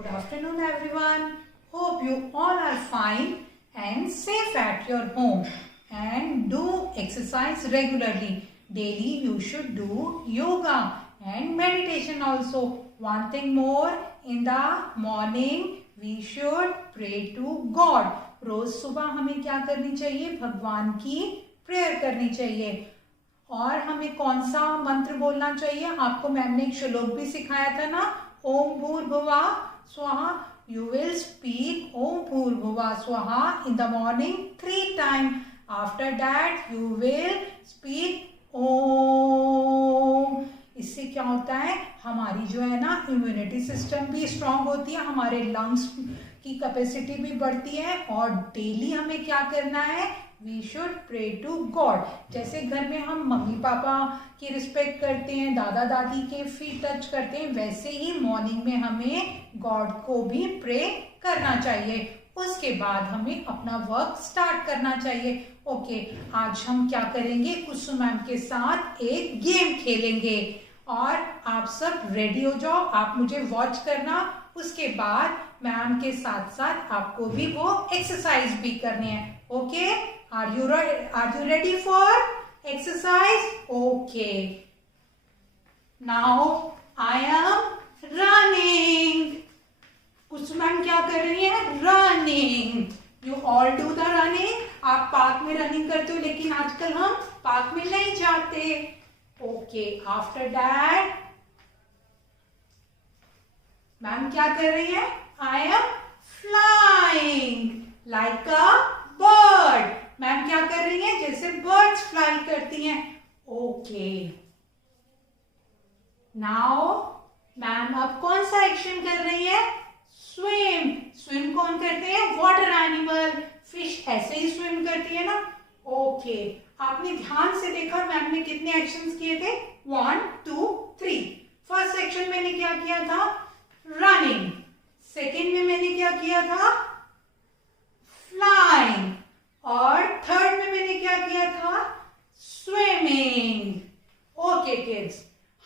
Good afternoon, everyone. Hope you all are fine and safe at your home and do exercise regularly. Daily you should do yoga and meditation also. One thing more, in the morning we should pray to God. रोज सुबह हमें क्या करनी चाहिए? भगवान की prayer करनी चाहिए. और हमें कौन सा मंत्र बोलना चाहिए? आपको मैम ने एक श्लोक भी सिखाया था ना, ओम भूर्भुवः स्वाहा. You will speak Om Bhurbhuva Swaha in the morning 3 times. After that you will speak Om. इससे क्या होता है? हमारी जो है ना इम्यूनिटी सिस्टम भी स्ट्रांग होती है, हमारे लंग्स की कैपेसिटी भी बढ़ती है. और डेली हमें क्या करना है? We should pray to God. जैसे घर में हम मम्मी पापा की रिस्पेक्ट करते हैं, दादा दादी के फीट टच करते हैं, वैसे ही मॉर्निंग में हमें गॉड को भी प्रे करना चाहिए. उसके बाद हमें अपना वर्क स्टार्ट करना चाहिए. ओके, आज हम क्या करेंगे? कुसुम मैम के साथ एक गेम खेलेंगे और आप सब रेडी हो जाओ. आप मुझे वॉच करना. उसके बाद मैम के साथ साथ आपको भी वो एक्सरसाइज भी करनी है. Okay, are you ready for exercise? Okay, now I am running. कुछ मैम क्या कर रही है? Running. You all do the running. आप पार्क में रनिंग करते हो, लेकिन आजकल हम पार्क में नहीं जाते. ओके, आफ्टर दैट मैम क्या कर रही है? I am flying like a bird. Ma'am क्या कर रही है? जैसे बर्ड्स फ्लाई करती हैं. ओके, नाउ मैम अब कौन सा एक्शन कर रही है? स्विम. स्विम कौन करते हैं? Water animal. फिश ऐसे ही स्विम करती है ना. ओके, आपने ध्यान से देखा मैम ने कितने एक्शंस किए थे? 1 2 3. फर्स्ट सेक्शन मैंने क्या किया था? रनिंग. सेकेंड में मैंने क्या किया था? फ्लाइंग. और थर्ड में मैंने क्या किया था? स्विमिंग. ओके किड्स,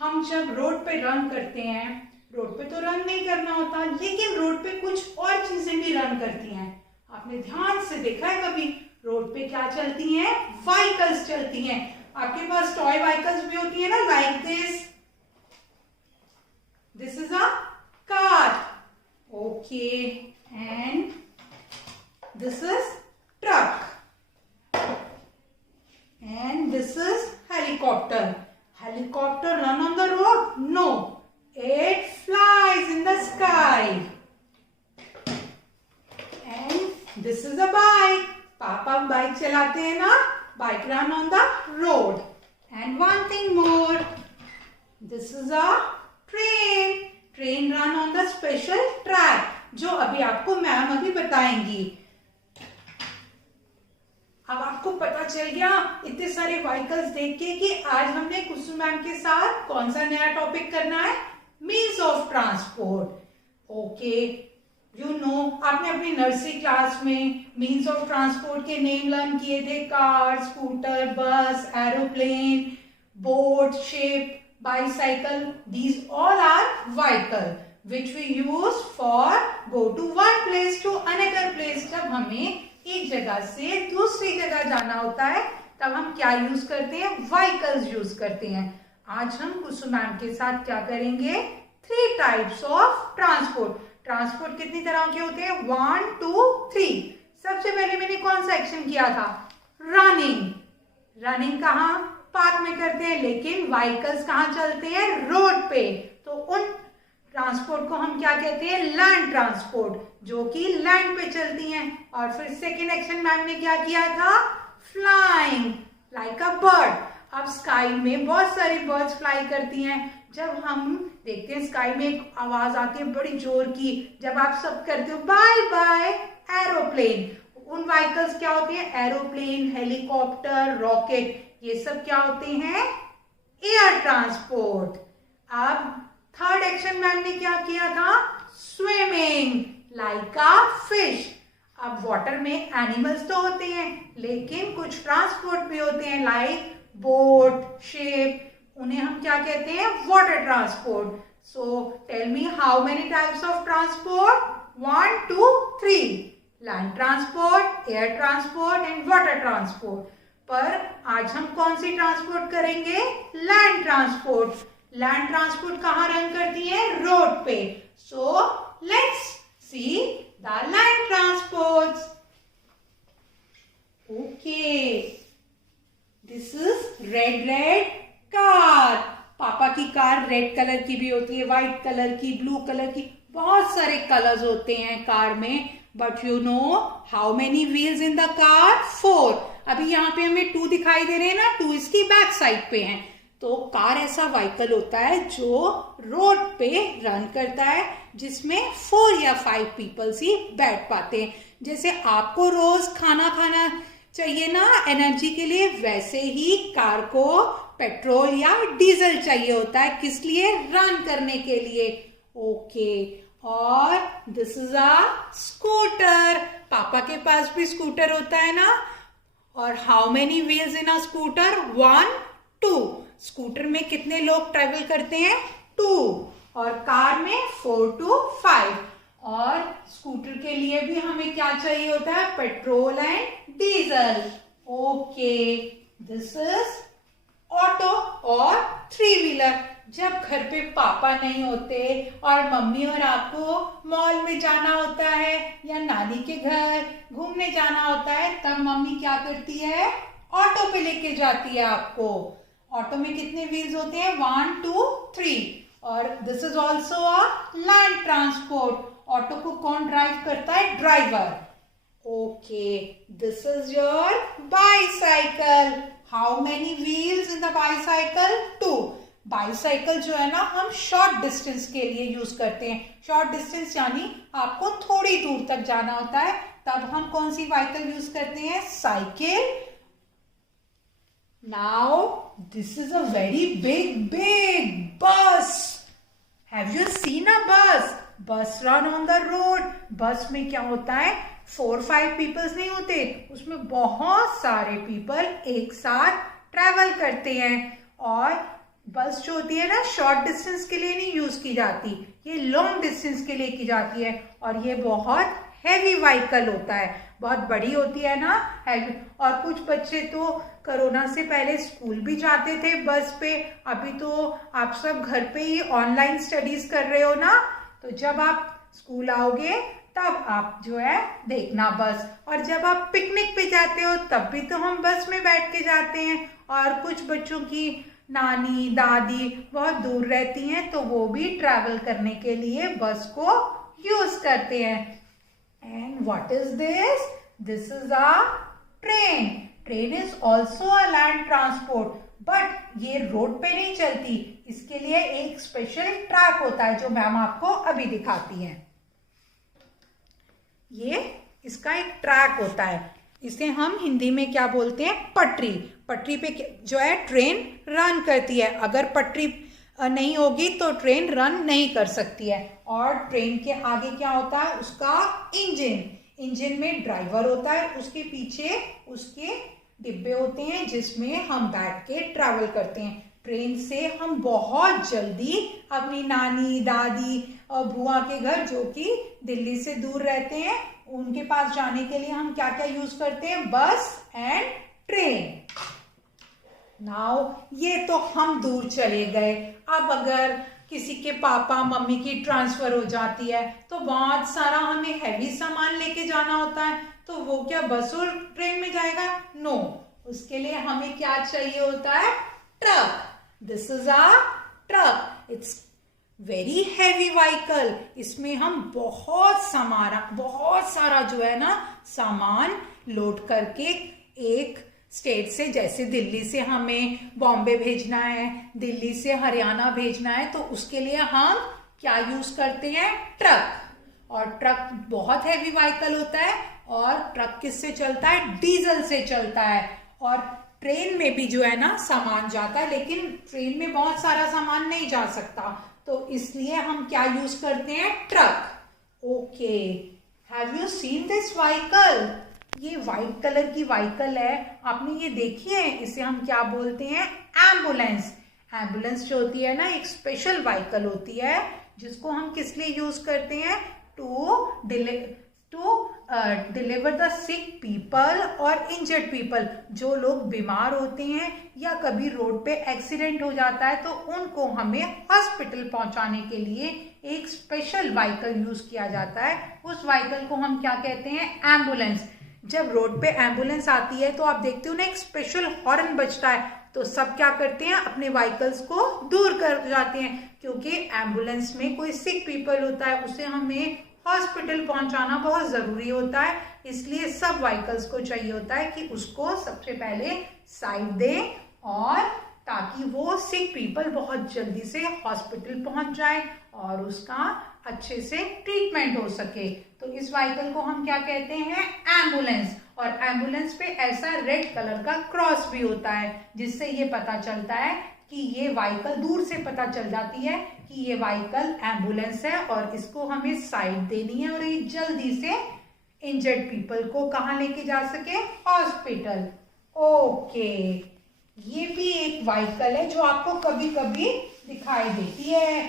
हम जब रोड पे रन करते हैं, रोड पे तो रन नहीं करना होता, लेकिन रोड पे कुछ और चीजें भी रन करती हैं. आपने ध्यान से देखा है कभी? रोड पे क्या चलती हैं? व्हीकल्स चलती हैं. आपके पास टॉय व्हीकल्स भी होती है ना, like this. This is a car. Okay, and this is truck and this is helicopter. Helicopter run on the road? No, it flies in the sky. And this is a bike. पापा bike चलाते हैं ना. Bike run on the road. And one thing more, this is a train. Train run on the special track, जो अभी आपको ma'am अभी बताएंगी. अब आपको पता चल गया इतने सारे व्हीकल्स देख के कि आज हमने कुसुम मैम के साथ कौन सा नया टॉपिक करना है? Means of transport. Okay, you know आपने अपनी नर्सरी क्लास में मीन्स ऑफ ट्रांसपोर्ट के नेम लर्न किए थे. Car, scooter, bus, aeroplane, boat, ship, bicycle. These all are vehicle which we use for go to one place to another place. जब हमें एक जगह से दूसरी जगह जाना होता है तब हम क्या यूज करते हैं? व्हीकल्स यूज करते हैं. आज हम कुसुम मैम के साथ क्या करेंगे? 3 टाइप्स ऑफ ट्रांसपोर्ट. ट्रांसपोर्ट कितनी तरह के होते हैं? 1 2 3. सबसे पहले मैंने कौन सा एक्शन किया था? रनिंग. रनिंग कहाँ? पार्क में करते हैं, लेकिन व्हीकल्स कहाँ चलते हैं? रोड पे. तो उन ट्रांसपोर्ट को हम क्या कहते हैं? लैंड ट्रांसपोर्ट, जो कि लैंड पे चलती हैं. और फिर सेकेंड एक्शन मैम ने क्या किया था? Flying like a bird. अब स्काई में बहुत सारी बर्ड्स फ्लाई करती हैं. जब हम देखते हैं स्काई में एक आवाज आती है बड़ी जोर की, जब आप सब करते हो बाय बाय एरोप्लेन. उन व्हीकल्स क्या होते हैं? Aeroplane, helicopter, rocket. ये सब क्या होते हैं? Air transport. अब थर्ड एक्शन मैम ने क्या किया था? Swimming like a fish. अब वाटर में एनिमल्स तो होते हैं, लेकिन कुछ ट्रांसपोर्ट भी होते हैं, लाइक बोट, शिप. उन्हें हम क्या कहते हैं? Water transport. So tell me how many types of transport? 1, 2, 3. Land transport, air transport and water transport. पर आज हम कौन सी ट्रांसपोर्ट करेंगे? Land transport. लैंड ट्रांसपोर्ट कहाँ रन करती है? रोड पे। So let's see the land transports. Okay, this is red car. पापा की कार रेड कलर की भी होती है, व्हाइट कलर की, ब्लू कलर की, बहुत सारे कलर्स होते हैं कार में। But you know how many wheels in the car? 4। अभी यहाँ पे हमें 2 दिखाई दे रहे हैं ना, 2 इसकी बैक साइड पे हैं। तो कार ऐसा व्हीकल होता है जो रोड पे रन करता है, जिसमें 4 या 5 पीपल्स ही बैठ पाते हैं। जैसे आपको रोज खाना खाना चाहिए ना एनर्जी के लिए, वैसे ही कार को पेट्रोल या डीजल चाहिए होता है। किस लिए? रन करने के लिए। ओके, और दिस इज अ स्कूटर। पापा के पास भी स्कूटर होता है ना। और how many wheels in a scooter? 1, 2। Scooter में कितने लोग ट्रेवल करते हैं? 2। और कार में 4 to 5। और स्कूटर के लिए भी हमें क्या चाहिए होता है? Petrol and diesel. Okay, this is auto और 3 व्हीलर। जब घर पे पापा नहीं होते और मम्मी और आपको मॉल में जाना होता है या नानी के घर घूमने जाना होता है, तब मम्मी क्या करती है? ऑटो पे लेके जाती है आपको। ऑटो में कितने व्हील्स होते हैं? 1, 2, 3। और this is also a land transport. Auto को कौन ड्राइव करता है? Driver. Okay, this is your bicycle. How many wheels in the bicycle? 2। Bicycle जो है ना, हम शॉर्ट डिस्टेंस के लिए यूज करते हैं। शॉर्ट डिस्टेंस यानी आपको थोड़ी दूर तक जाना होता है, तब हम कौन सी व्हीकल यूज करते हैं? Cycle. Now this is a very big बस। हैव यू सीन अ बस? बस रन ऑन द रोड। बस में क्या होता है? 4-5 पीपल्स नहीं होते, उसमें बहुत सारे पीपल एक साथ ट्रेवल करते हैं। और बस जो होती है ना, शॉर्ट डिस्टेंस के लिए नहीं यूज की जाती, ये लॉन्ग डिस्टेंस के लिए की जाती है। और ये बहुत हैवी व्हीकल होता है, बहुत बड़ी होती है ना, हैवी। और कुछ बच्चे तो कोरोना से पहले स्कूल भी जाते थे बस पे। अभी तो आप सब घर पे ही ऑनलाइन स्टडीज कर रहे हो ना, तो जब आप स्कूल आओगे तब आप जो है देखना बस। और जब आप पिकनिक पे जाते हो तब भी तो हम बस में बैठ के जाते हैं। और कुछ बच्चों की नानी दादी बहुत दूर रहती हैं, तो वो भी ट्रैवल करने के लिए बस को यूज करते हैं। And what is this? This is a train. Train is also a land transport, but ये रोड पे नहीं चलती। इसके लिए एक स्पेशल ट्रैक होता है जो मैम आपको अभी दिखाती हैं। ये इसका एक ट्रैक होता है, इसे हम हिंदी में क्या बोलते हैं? पटरी। पटरी पे जो है ट्रेन रन करती है। अगर पटरी नहीं होगी तो ट्रेन रन नहीं कर सकती है। और ट्रेन के आगे क्या होता है? उसका इंजन। इंजन में ड्राइवर होता है, उसके पीछे उसके डिब्बे होते हैं जिसमें हम बैठ के ट्रैवल करते हैं। ट्रेन से हम बहुत जल्दी अपनी नानी दादी और बुआ के घर, जो कि दिल्ली से दूर रहते हैं, उनके पास जाने के लिए हम क्या क्या यूज करते हैं? बस एंड ट्रेन। नाउ ये तो हम दूर चले गए। अब अगर किसी के पापा मम्मी की ट्रांसफर हो जाती है तो बहुत सारा हमें हैवी सामान लेके जाना होता है, तो वो क्या बस और ट्रेन में जाएगा? नो, उसके लिए हमें क्या चाहिए होता है? Truck. This is a truck. It's very heavy vehicle. इसमें हम बहुत सारा जो है ना सामान लोड करके एक स्टेट से, जैसे दिल्ली से हमें बॉम्बे भेजना है, दिल्ली से हरियाणा भेजना है, तो उसके लिए हम क्या यूज करते हैं? ट्रक। और ट्रक बहुत हैवी व्हीकल होता है। और ट्रक किससे चलता है? डीजल से चलता है। और ट्रेन में भी जो है ना सामान जाता है, लेकिन ट्रेन में बहुत सारा सामान नहीं जा सकता, तो इसलिए हम क्या यूज करते हैं? Truck. Okay, have you seen this vehicle? ये व्हाइट कलर की व्हीकल है, आपने ये देखी है? इसे हम क्या बोलते हैं? एम्बुलेंस। एम्बुलेंस जो होती है ना एक स्पेशल व्हीकल होती है जिसको हम किस लिए यूज करते हैं, to deliver the sick people और इंजर्ड पीपल। जो लोग बीमार होते हैं या कभी रोड पे एक्सीडेंट हो जाता है तो उनको हमें हॉस्पिटल पहुंचाने के लिए एक स्पेशल व्हीकल यूज किया जाता है। उस व्हीकल को हम क्या कहते हैं, एम्बुलेंस। जब रोड पे एम्बुलेंस आती है तो आप देखते हो ना एक स्पेशल हॉर्न बजता है, तो सब क्या करते हैं, अपने व्हीकल्स को दूर कर जाते हैं, क्योंकि एम्बुलेंस में कोई सिक पीपल होता है, उसे हमें हॉस्पिटल पहुंचाना बहुत जरूरी होता है। इसलिए सब व्हीकल्स को चाहिए होता है कि उसको सबसे पहले साइड दें, और ताकि वो सिक पीपल बहुत जल्दी से हॉस्पिटल पहुंच जाए और उसका अच्छे से ट्रीटमेंट हो सके। तो इस व्हीकल को हम क्या कहते हैं, एम्बुलेंस। और एम्बुलेंस पे ऐसा रेड कलर का क्रॉस भी होता है जिससे ये पता चलता है कि ये व्हीकल, दूर से पता चल जाती है कि ये व्हीकल एम्बुलेंस है और इसको हमें साइड देनी है और ये जल्दी से इंजर्ड पीपल को कहाँ लेके जा सके, हॉस्पिटल। ओके, ये भी एक व्हीकल है जो आपको कभी कभी दिखाई देती है,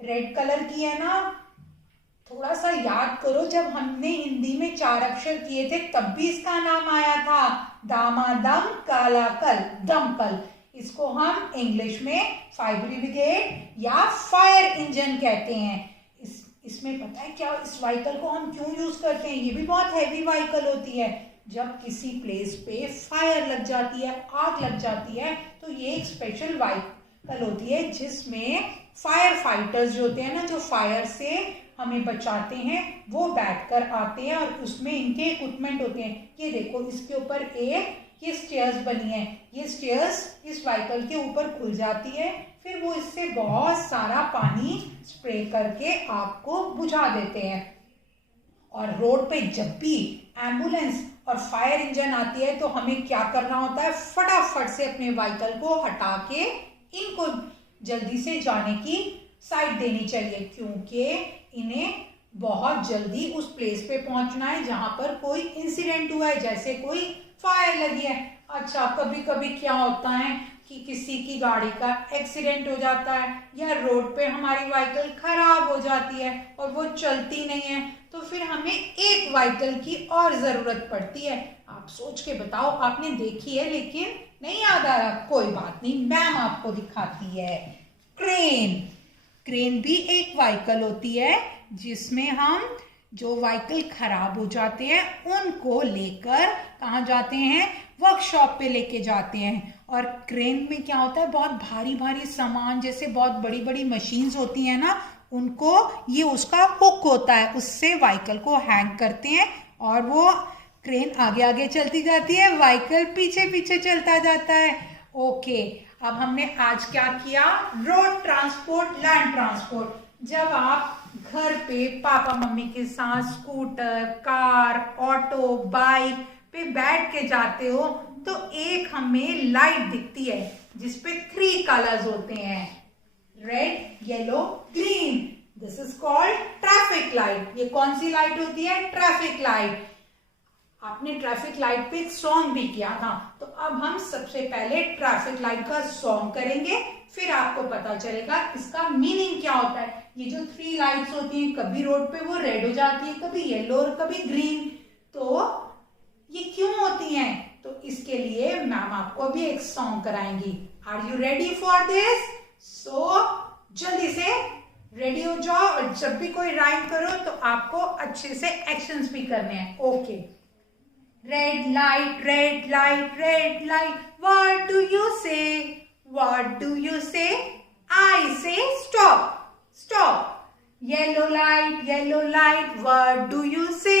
रेड कलर की है ना। थोड़ा सा याद करो, जब हमने हिंदी में 4 अक्षर किए थे तब भी इसका नाम आया था, दामादम कालाकल, दमकल। इसको हम इंग्लिश में फायर ब्रिगेड या फायर इंजन कहते हैं। इसमें पता है क्या, इस व्हीकल को हम क्यों यूज करते हैं, ये भी बहुत हैवी व्हीकल होती है। जब किसी प्लेस पे फायर लग जाती है, आग लग जाती है, तो ये एक स्पेशल व्हीकल होती है जिसमें फायर फाइटर्स जो होते हैं ना, जो फायर से हमें बचाते हैं, वो बैठकर आते हैं और उसमें इनके इक्विपमेंट होते हैं। ये देखो, इसके ऊपर एक ये स्टेयर्स बनी है, ये स्टेयर्स इस व्हीकल के ऊपर खुल जाती है, फिर वो इससे बहुत सारा पानी स्प्रे करके आग को बुझा देते हैं। और रोड पे जब भी एम्बुलेंस और फायर इंजन आती है तो हमें क्या करना होता है, फटाफट से अपने व्हीकल को हटा के इनको जल्दी से जाने की साइड देनी चाहिए, क्योंकि इन्हें बहुत जल्दी उस प्लेस पे पहुंचना है जहां पर कोई इंसिडेंट हुआ है, जैसे कोई फायर लगी है। अच्छा, कभी कभी क्या होता है कि किसी की गाड़ी का एक्सीडेंट हो जाता है या रोड पे हमारी व्हीकल खराब हो जाती है और वो चलती नहीं है, तो फिर हमें एक व्हीकल की और जरूरत पड़ती है। आप सोच के बताओ, आपने देखी है लेकिन नहीं याद आ रहा, कोई बात नहीं, मैम आपको दिखाती है। क्रेन। क्रेन भी एक व्हीकल होती है जिसमें हम जो व्हीकल खराब हो जाते हैं उनको लेकर कहाँ जाते हैं, वर्कशॉप पे लेके जाते हैं। और क्रेन में क्या होता है, बहुत भारी भारी सामान, जैसे बहुत बड़ी बड़ी मशीन्स होती हैं ना, उनको ये उसका हुक होता है, उससे व्हीकल को हैंग करते हैं और वो क्रेन आगे आगे चलती जाती है, व्हीकल पीछे पीछे चलता जाता है। ओके, अब हमने आज क्या किया, रोड ट्रांसपोर्ट, लैंड ट्रांसपोर्ट। जब आप घर पे पापा मम्मी के साथ स्कूटर, कार, ऑटो, बाइक पे बैठ के जाते हो तो एक हमें लाइट दिखती है जिसपे 3 कलर्स होते हैं, red, yellow, green. This is called traffic light. ये कौन सी लाइट होती है, ट्रैफिक लाइट। आपने ट्रैफिक लाइट पे एक सॉन्ग भी किया था, तो अब हम सबसे पहले ट्रैफिक लाइट का सॉन्ग करेंगे, फिर आपको पता चलेगा इसका मीनिंग क्या होता है। ये जो 3 लाइट्स होती हैं, कभी रोड पे वो रेड हो जाती है, कभी येलो और कभी ग्रीन, तो ये क्यों होती हैं, तो इसके लिए मैम आपको भी एक सॉन्ग कराएंगी। Are you ready for this? So जल्दी से रेडी हो जाओ, और जब भी कोई राइम करो तो आपको अच्छे से एक्शंस भी करने हैं। Okay, red light, red light, red light, what do you say? What do you say? I say stop, stop. Yellow light, what do you say?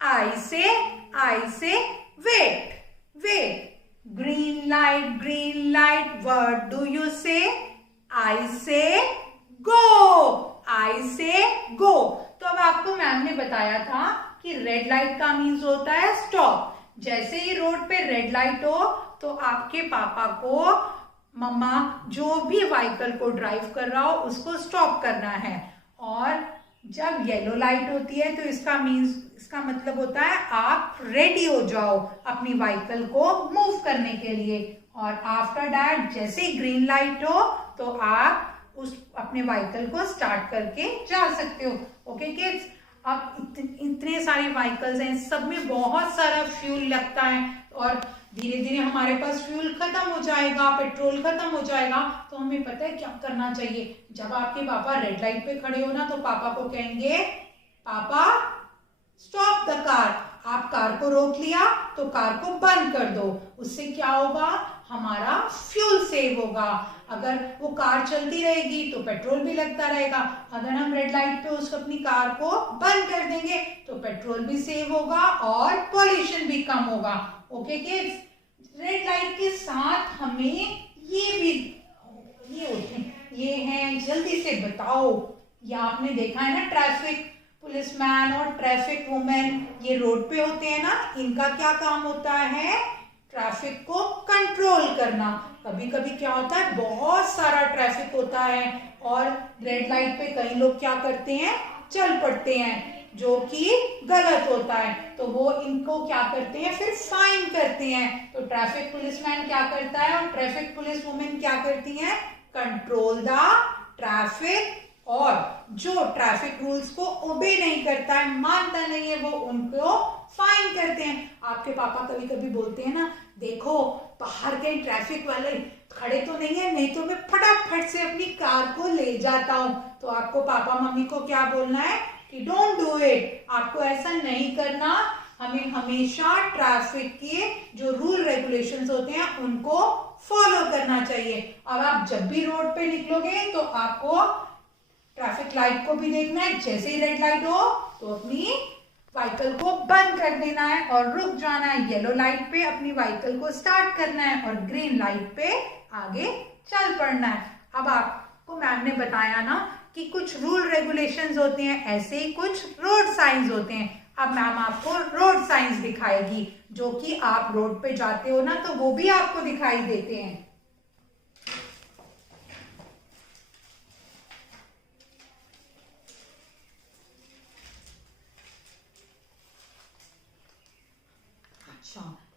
I say wait, wait. Green light, what do you say? I से गो। तो अब आपको ma'am ने बताया था कि red light का means होता है स्टॉप। जैसे ही रोड पे रेड लाइट हो तो आपके पापा को, मम्मा, जो भी व्हीकल को ड्राइव कर रहा हो उसको स्टॉप करना है। और जब येलो लाइट होती है तो इसका मतलब होता है आप रेडी हो जाओ अपनी व्हीकल को मूव करने के लिए। और आफ्टर दैट जैसे ही ग्रीन लाइट हो तो आप उस अपने व्हीकल को स्टार्ट करके जा सकते हो। ओके किड्स, अब इतने सारे व्हीकल्स हैं, सब में बहुत सारा फ्यूल लगता है और धीरे धीरे हमारे पास फ्यूल खत्म हो जाएगा, पेट्रोल खत्म हो जाएगा। तो हमें पता है क्या करना चाहिए। जब आपके पापा रेड लाइट पे खड़े हो ना तो पापा को कहेंगे, पापा स्टॉप द कार। आप कार को रोक लिया तो कार को बंद कर दो। उससे क्या होगा, हमारा फ्यूल सेव होगा। अगर वो कार चलती रहेगी तो पेट्रोल भी लगता रहेगा। अगर हम रेड लाइट पे उस अपनी कार को बंद कर देंगे तो पेट्रोल भी सेव होगा और पॉल्यूशन भी कम होगा। ओके किड्स, रेड लाइट के साथ हमें ये होते हैं, ये हैं, जल्दी से बताओ। ये आपने देखा है ना, ट्रैफिक पुलिसमैन और ट्रैफिक वुमेन ये रोड पे होते हैं ना, इनका क्या काम होता है, ट्रैफिक को कंट्रोल करना। कभी कभी क्या होता है, बहुत सारा ट्रैफिक होता है और रेड लाइट पे कई लोग क्या करते हैं, चल पड़ते हैं, जो कि गलत होता है। तो वो इनको क्या करते हैं, फिर फाइन करते हैं। तो ट्रैफिक पुलिसमैन क्या करता है और ट्रैफिक पुलिस वुमेन क्या करती हैं, कंट्रोल द ट्रैफिक। और जो ट्रैफिक रूल्स को ओबे नहीं करता है, मानता नहीं है, वो उनको फाइन करते हैं। आपके पापा कभी कभी बोलते हैं ना, देखो बाहर के ट्रैफिक वाले खड़े तो नहीं है, नहीं तो मैं फटाफट से अपनी कार को ले जाता हूं। तो आपको पापा मम्मी को क्या बोलना है कि डोंट डू इट, आपको ऐसा नहीं करना। हमें हमेशा ट्रैफिक के जो रूल रेगुलेशंस होते हैं उनको फॉलो करना चाहिए। अब आप जब भी रोड पे निकलोगे तो आपको ट्रैफिक लाइट को भी देखना है। जैसे ही रेड लाइट हो तो अपनी व्हीकल को बंद कर देना है और रुक जाना है। येलो लाइट पे अपनी व्हीकल को स्टार्ट करना है और ग्रीन लाइट पे आगे चल पड़ना है। अब आपको मैम ने बताया ना कि कुछ रूल रेगुलेशंस होते हैं, ऐसे ही कुछ रोड साइंस होते हैं। अब मैम आपको रोड साइंस दिखाएगी, जो कि आप रोड पे जाते हो ना तो वो भी आपको दिखाई देते हैं।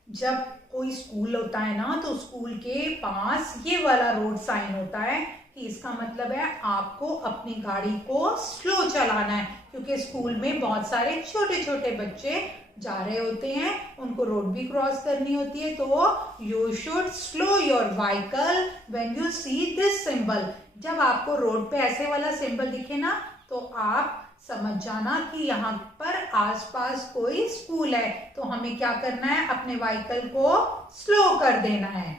जब कोई स्कूल होता है ना तो स्कूल के पास ये वाला रोड साइन होता है कि इसका मतलब है आपको अपनी गाड़ी को स्लो चलाना है, क्योंकि स्कूल में बहुत सारे छोटे छोटे बच्चे जा रहे होते हैं, उनको रोड भी क्रॉस करनी होती है। तो you should slow your vehicle when you see this symbol. जब आपको रोड पे ऐसे वाला सिंबल दिखे ना तो आप समझ जाना कि यहाँ पर आसपास कोई स्कूल है। तो हमें क्या करना है, अपने व्हीकल को स्लो कर देना है।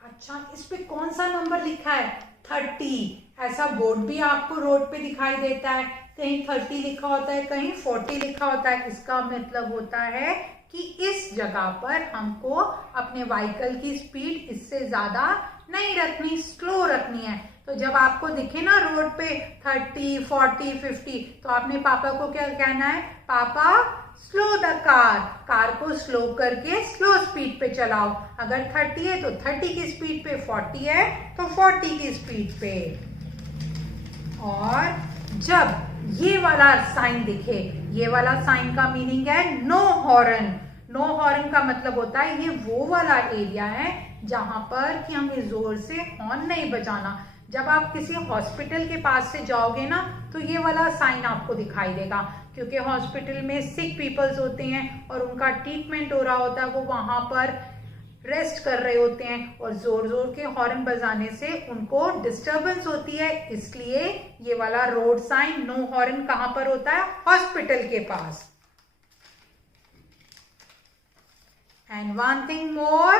अच्छा, इस पे कौन सा नंबर लिखा है, 30। ऐसा बोर्ड भी आपको रोड पे दिखाई देता है, कहीं 30 लिखा होता है, कहीं 40 लिखा होता है। इसका मतलब होता है कि इस जगह पर हमको अपने व्हीकल की स्पीड इससे ज्यादा नहीं रखनी, स्लो रखनी है। तो जब आपको दिखे ना रोड पे 30, 40, 50 तो आपने पापा को क्या कहना है, पापा स्लो द कार। कार को स्लो करके स्लो स्पीड पे चलाओ। अगर 30 है तो 30 की स्पीड पे, 40 है तो 40 की स्पीड पे। और जब ये वाला साइन दिखे, ये वाला साइन का मीनिंग है नो हॉर्न। नो हॉर्न का मतलब होता है ये वो वाला एरिया है जहां पर कि हमें जोर से हॉर्न नहीं बजाना। जब आप किसी हॉस्पिटल के पास से जाओगे ना तो ये वाला साइन आपको दिखाई देगा, क्योंकि हॉस्पिटल में सिक पीपल्स होते हैं और उनका ट्रीटमेंट हो रहा होता है, वो वहां पर रेस्ट कर रहे होते हैं और जोर जोर के हॉर्न बजाने से उनको डिस्टरबेंस होती है। इसलिए ये वाला रोड साइन नो हॉर्न कहां पर होता है, हॉस्पिटल के पास। एंड वन थिंग मोर,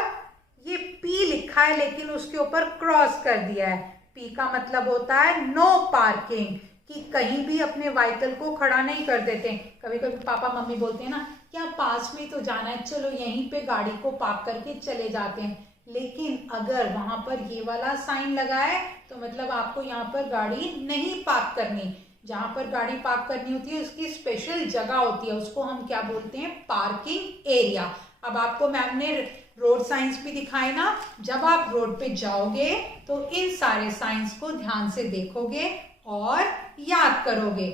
ये पी लिखा है लेकिन उसके ऊपर क्रॉस कर दिया है। पी का मतलब होता है नो पार्किंग, कि कहीं भी अपने व्हीकल को खड़ा नहीं कर देते। कभी कभी पापा मम्मी बोलते हैं ना क्या पास में तो जाना है, चलो यहीं पे गाड़ी को पार्क करके चले जाते हैं। लेकिन अगर वहां पर ये वाला साइन लगा है तो मतलब आपको यहाँ पर गाड़ी नहीं पार्क करनी। जहां पर गाड़ी पार्क करनी होती है उसकी स्पेशल जगह होती है, उसको हम क्या बोलते हैं, पार्किंग एरिया। अब आपको मैम ने रोड साइंस भी दिखाए ना, जब आप रोड पे जाओगे तो इन सारे साइंस को ध्यान से देखोगे और याद करोगे।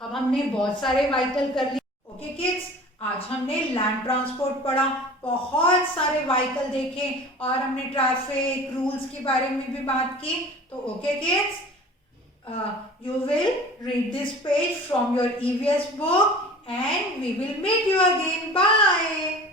अब हमने बहुत सारे व्हीकल कर लिए। ओके किड्स, आज हमने लैंड ट्रांसपोर्ट पढ़ा, बहुत सारे व्हीकल देखे और हमने ट्रैफिक रूल्स के बारे में भी बात की। तो okay kids, you will read this page from your EVS book and we will meet you again. Bye.